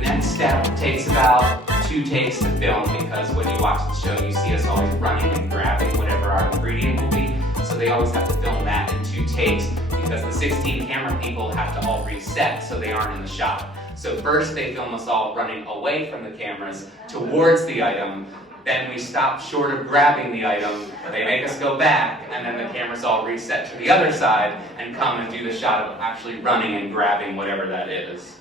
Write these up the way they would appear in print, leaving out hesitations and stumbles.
next step takes about 2 takes to film, because when you watch the show, you see us always running and grabbing whatever our ingredient will be. So they always have to film that in 2 takes, because the 16 camera people have to all reset so they aren't in the shot. So first they film us all running away from the cameras towards the item, then we stop short of grabbing the item, they make us go back, and then the cameras all reset to the other side and come and do the shot of actually running and grabbing whatever that is.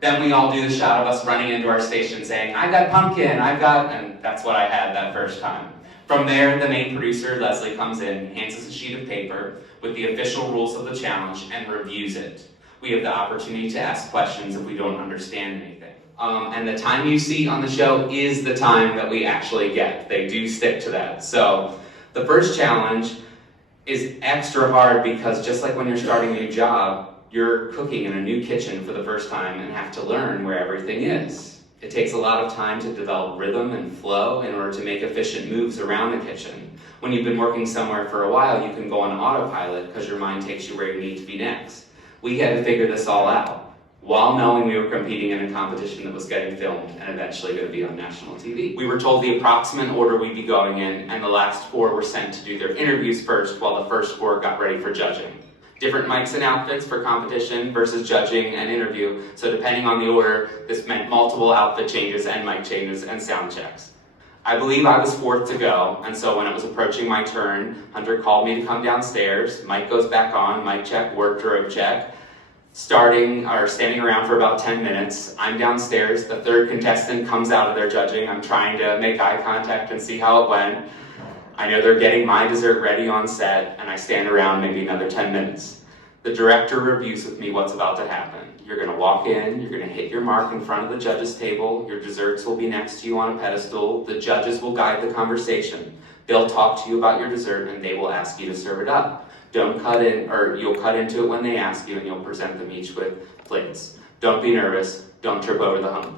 Then we all do the shot of us running into our station saying, "I got pumpkin, and that's what I had that first time. From there, the main producer, Leslie, comes in, hands us a sheet of paper with the official rules of the challenge and reviews it. We have the opportunity to ask questions if we don't understand anything. And the time you see on the show is the time that we actually get. They do stick to that. So the first challenge is extra hard because just like when you're starting a new job, you're cooking in a new kitchen for the first time and have to learn where everything is. It takes a lot of time to develop rhythm and flow in order to make efficient moves around the kitchen. When you've been working somewhere for a while, you can go on autopilot because your mind takes you where you need to be next. We had to figure this all out, while knowing we were competing in a competition that was getting filmed and eventually going to be on national TV. We were told the approximate order we'd be going in, and the last 4 were sent to do their interviews first while the first 4 got ready for judging. Different mics and outfits for competition versus judging and interview, so depending on the order, this meant multiple outfit changes and mic changes and sound checks. I believe I was 4th to go, and so when it was approaching my turn, Hunter called me to come downstairs, mic goes back on, mic check, wardrobe check, standing around for about 10 minutes. I'm downstairs, the 3rd contestant comes out of their judging, I'm trying to make eye contact and see how it went. I know they're getting my dessert ready on set, and I stand around maybe another 10 minutes. The director reviews with me what's about to happen. You're gonna walk in, you're gonna hit your mark in front of the judges' table, your desserts will be next to you on a pedestal, the judges will guide the conversation. They'll talk to you about your dessert and they will ask you to serve it up. Don't cut in, or you'll cut into it when they ask you and you'll present them each with plates. Don't be nervous, don't trip over the hump.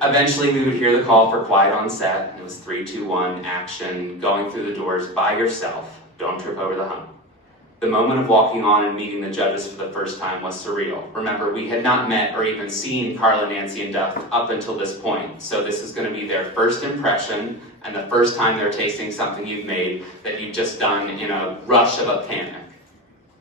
Eventually we would hear the call for quiet on set, and it was 3, 2, 1, action, going through the doors by yourself, don't trip over the hump. The moment of walking on and meeting the judges for the first time was surreal. Remember, we had not met or even seen Carla, Nancy, and Duff up until this point, so this is going to be their first impression and the first time they're tasting something you've made that you've just done in a rush of a panic.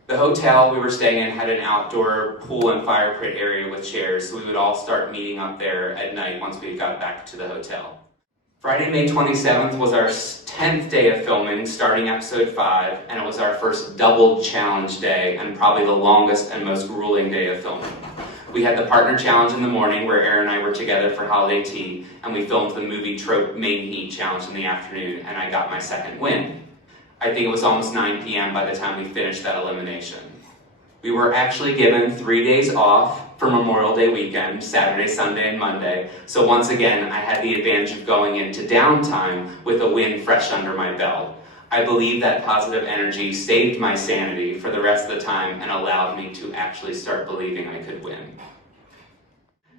The hotel we were staying in had an outdoor pool and fire pit area with chairs, so we would all start meeting up there at night once we got back to the hotel. Friday, May 27th was our 10th day of filming, starting episode 5, and it was our first double challenge day and probably the longest and most grueling day of filming. We had the partner challenge in the morning where Aaron and I were together for holiday tea, and we filmed the movie trope main heat challenge in the afternoon, and I got my second win. I think it was almost 9 p.m. by the time we finished that elimination. We were actually given 3 days off for Memorial Day weekend, Saturday, Sunday, and Monday. So once again, I had the advantage of going into downtime with a win fresh under my belt. I believe that positive energy saved my sanity for the rest of the time and allowed me to actually start believing I could win.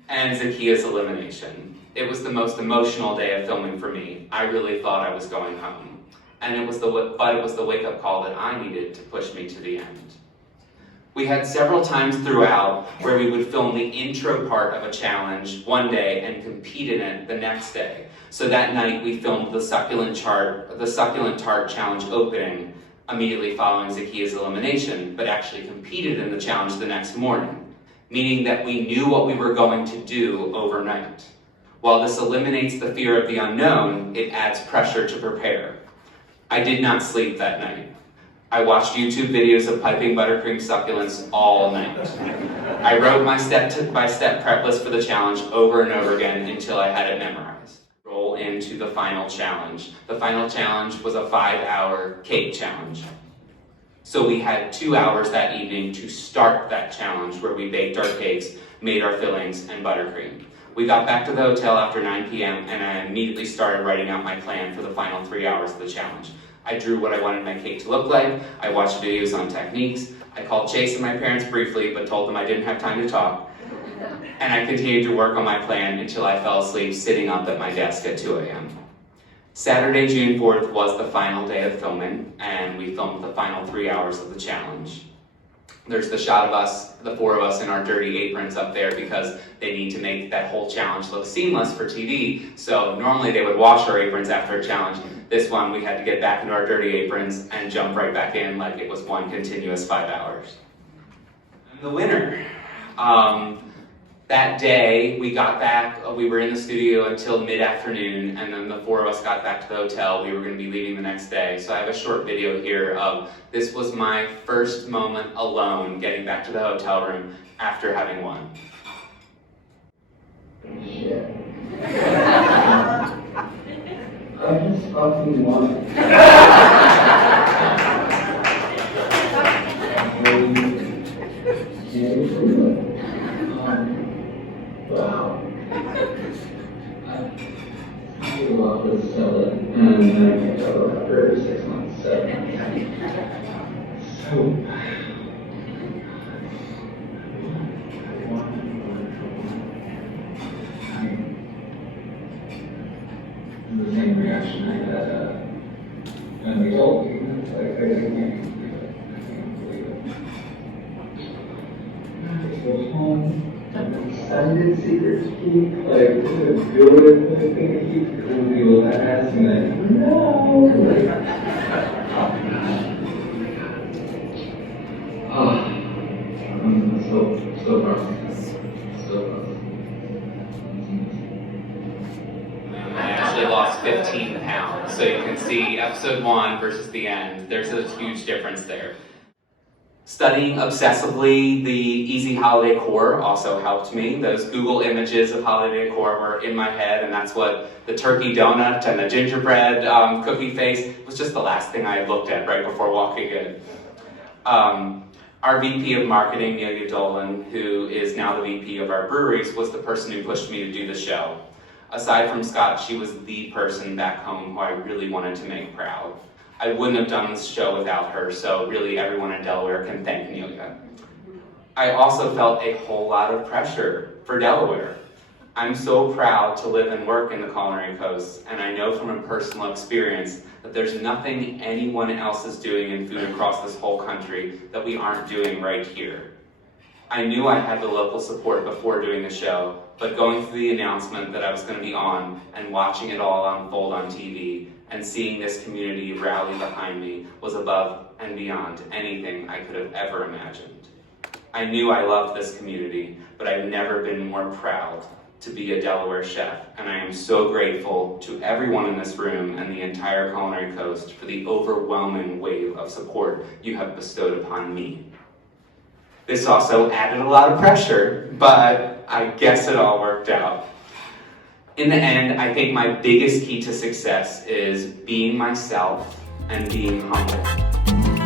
And Zakia's elimination. It was the most emotional day of filming for me. I really thought I was going home. But it was the wake-up call that I needed to push me to the end. We had several times throughout where we would film the intro part of a challenge one day and compete in it the next day. So that night we filmed the succulent tart challenge opening immediately following Zakia's elimination, but actually competed in the challenge the next morning, meaning that we knew what we were going to do overnight. While this eliminates the fear of the unknown, it adds pressure to prepare. I did not sleep that night. I watched YouTube videos of piping buttercream succulents all night. I wrote my step-by-step prep list for the challenge over and over again until I had it memorized. Roll into the final challenge. The final challenge was a 5-hour cake challenge. So we had 2 hours that evening to start that challenge where we baked our cakes, made our fillings, and buttercream. We got back to the hotel after 9 p.m. and I immediately started writing out my plan for the final 3 hours of the challenge. I drew what I wanted my cake to look like, I watched videos on techniques, I called Chase and my parents briefly but told them I didn't have time to talk, and I continued to work on my plan until I fell asleep sitting up at my desk at 2 a.m. Saturday, June 4th was the final day of filming, and we filmed the final 3 hours of the challenge. There's the shot of us, the four of us in our dirty aprons up there because they need to make that whole challenge look seamless for TV. So normally they would wash our aprons after a challenge. This one we had to get back into our dirty aprons and jump right back in like it was one continuous 5 hours. I'm the winner. That day we got back, we were in the studio until mid-afternoon, and then the four of us got back to the hotel. We were going to be leaving the next day. So I have a short video here of this was my first moment alone getting back to the hotel room after having won. Shit. I just fucking won. Wow. I do love to sell it, and then I go after every 6 months, 7 months. So, the same reaction I had when we told you. It's like, I can't believe it. I just go home. Excited secrets keep, like, do it, I think I keep telling people that ask, and then, no, like, I'm so proud. So proud. I actually lost 15 pounds, so you can see episode 1 versus the end. There's a huge difference there. Studying obsessively the easy holiday decor also helped me. Those Google images of holiday decor were in my head, and that's what the turkey donut and the gingerbread cookie face was just the last thing I had looked at right before walking in. Our VP of marketing, Nelia Dolan, who is now the VP of our breweries, was the person who pushed me to do the show. Aside from Scott, she was the person back home who I really wanted to make proud. I wouldn't have done this show without her, so really everyone in Delaware can thank Nelia. I also felt a whole lot of pressure for Delaware. I'm so proud to live and work in the Culinary Coast, and I know from a personal experience that there's nothing anyone else is doing in food across this whole country that we aren't doing right here. I knew I had the local support before doing the show, but going through the announcement that I was going to be on and watching it all unfold on TV and seeing this community rally behind me was above and beyond anything I could have ever imagined. I knew I loved this community, but I've never been more proud to be a Delaware chef, and I am so grateful to everyone in this room and the entire Culinary Coast for the overwhelming wave of support you have bestowed upon me. This also added a lot of pressure, but I guess it all worked out. In the end, I think my biggest key to success is being myself and being humble.